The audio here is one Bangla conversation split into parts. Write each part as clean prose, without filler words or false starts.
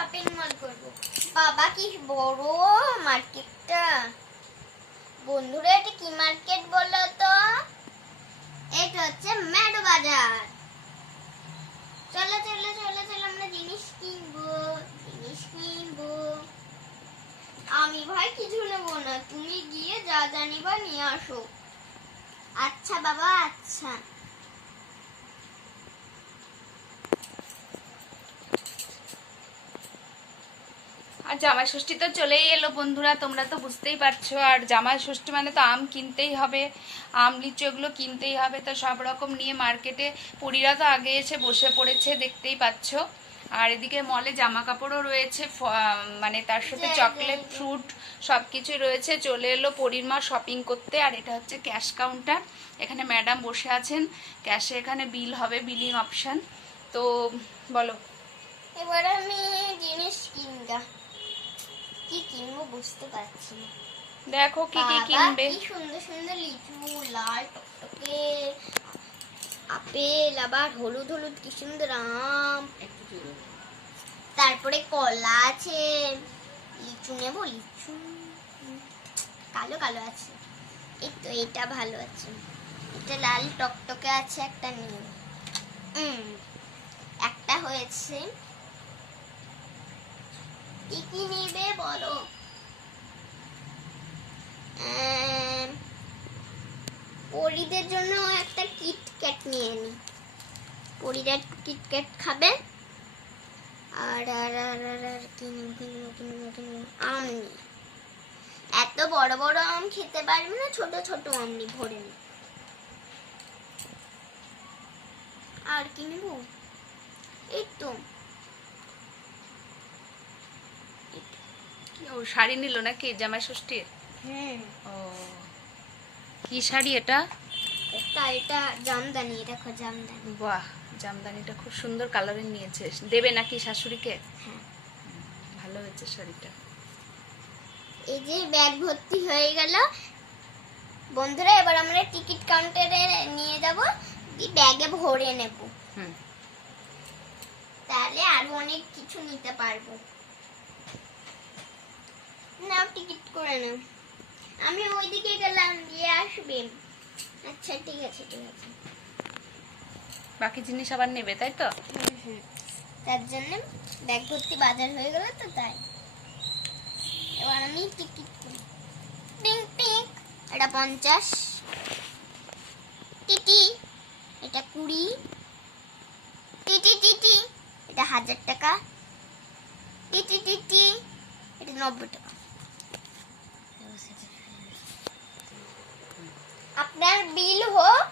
শপিং মল করব। বাবা কি বড় মার্কেটটা। বন্ধুরা এটা কি মার্কেট বলো তো? এটা হচ্ছে মেডো বাজার। চলো চলো চলো চলো আমরা জিনিস কিনবো। আমি ভাই কিছু নেবো না, তুমি গিয়ে যা জানিবা নিয়ে আসো। আচ্ছা বাবা আচ্ছা। আর জামাই ষষ্ঠী তো চলেই এলো বন্ধুরা, তোমরা তো বুঝতেই পারছো। আর জামাই ষষ্ঠী মানে তো আম কিনতেই হবে, আম লিচু এগুলো কিনতেই হবে। তো সব রকম নিয়ে মার্কেটে পরীরা তো আগে এসে বসে পড়েছে, দেখতেই পাচ্ছ। আর এদিকে মলে জামা কাপড়ও রয়েছে, মানে তার সাথে চকলেট ফ্রুট সব কিছুই রয়েছে। চলে এলো পরীর মা শপিং করতে। আর এটা হচ্ছে ক্যাশ কাউন্টার, এখানে ম্যাডাম বসে আছেন, ক্যাশে এখানে বিল হবে, বিলিং অপশান। তো বলো, এবার আমি জিনিস কিনগা, কি কিনবো বুঝতে পারছি না। দেখো কি কি কিনবে। কি সুন্দর সুন্দর লিচু, লাল টকটকে আপেল, আবার হলুদ হলুদ কি সুন্দর আম, তারপরে কলা আছে। লিচু নেবো, লিচু কালো কালো আছে। এই তো এটা ভালো আছে, এটা লাল টকটকে আছে, একটা নিয়ে একটা হয়েছে। কি কি নিবে বলো? পরীদের জন্য একটা কিটক্যাট নিয়ে নি, পরীরা কিটক্যাট খাবে। আর আর আর আর আর কিনবো আম নি। এত বড় বড় আম খেতে পারবে না, ছোট ছোট আম নি, ভরে নি। আর কিনবো এই তো। ও শাড়ি নিল নাকি জামাই ষষ্ঠীর? ও কি শাড়ি এটা? এটা জামদানি, দেখো জামদানি। বাহ, জামদানিটা খুব সুন্দর কালারের নিয়েছে। দেবে নাকি শাশুড়িকে? হ্যাঁ ভালো হয়েছে শাড়িটা। এই যে ব্যাগ ভর্তি হয়ে গেল বন্ধুরা। এবার আমরা টিকিট কাউন্টারে নিয়ে যাব, ব্যাগে ভরে নেব, তাহলে আরো অনেক কিছু নিতে পারবো। নাও টিকিট করে নাও, আমি ওইদিকে গেলাম, দিয়ে আসবে। আচ্ছা ঠিক আছে ঠিক আছে। বাকি জিনিস আবার নেবে তাই তো? তার জন্য ব্যাগ ভর্তি বাজার হয়ে গেল তো তাই। এবার আমি টিকিট করি। টিং টিং, এটা 50, টিটি এটা 20, টিটি টিটি এটা 1000 টাকা, টিটি টিটি এটা 90 টাকা। আপনার বিল হোক,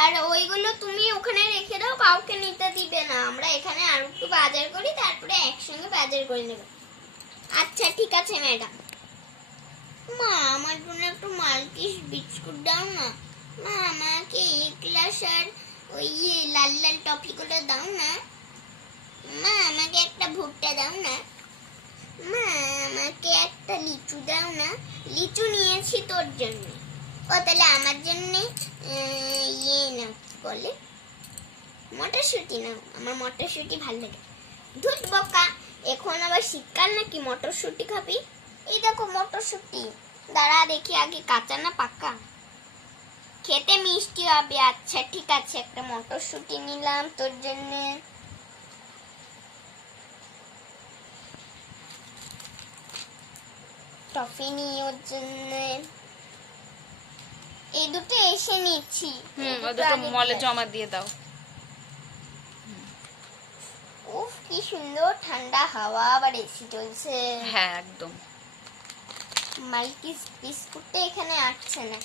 আর ওইগুলো তুমি ওখানে রেখে দাও, কাউকে নিতে দিবে না। আমরা এখানে আর একটু বাজার করি, তারপরে একসঙ্গে বাজার করে নেব। আচ্ছা ঠিক আছে ম্যাডাম। মা আমার জন্য একটু মালকিস বিস্কুট দাও না। মা আমাকে এই ক্লাস আর ওই লাল লাল টফিগুলো দাও না। মা আমাকে একটা ভুট্টা দাও না। মা আমাকে একটা লিচু দাও না। লিচু নিয়েছি তোর জন্য। ও তাহলে আমার জন্য ইয়ে না বলে মটরশুঁটি নাও, আমার মটরশুঁটি ভালো লাগে। ধুত বোকা, এখন আবার শীতকাল নাকি মটরশুঁটি খাবি? এই দেখো মটরশুঁটি, দাঁড়া দেখি আগে কাঁচা না পাকা, খেতে মিষ্টি হবে। আচ্ছা ঠিক আছে, একটা মটরশুঁটি নিলাম তোর জন্য। টফি নিয়ে ওর জন্য। এই দুটো এসে নিচ্ছি, ওই দুটো মলে জমা দিয়ে দাও। উফ কি সুন্দর ঠান্ডা হাওয়া, আবার এসি চলছে। হ্যাঁ একদম। মালকিস বিস্কুটটা এখানে আসছে না,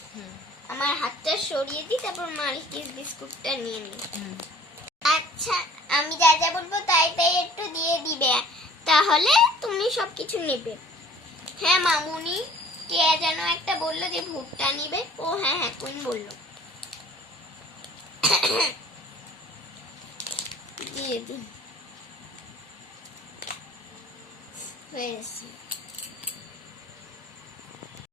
আমার হাতটা সরিয়ে দিই, তারপর মালকিস বিস্কুটটা নিয়ে নিই। আচ্ছা আমি যা যা বলবো তাই তাই একটু দিয়ে দিবে, তাহলে তুমি সবকিছু নেবে। হ্যাঁ মামুনি, কে যেন একটা বললো যে ভুট্টা নিবে। ও হ্যাঁ হ্যাঁ তুমি বললো, দিয়ে দিন হয়ে গেছে।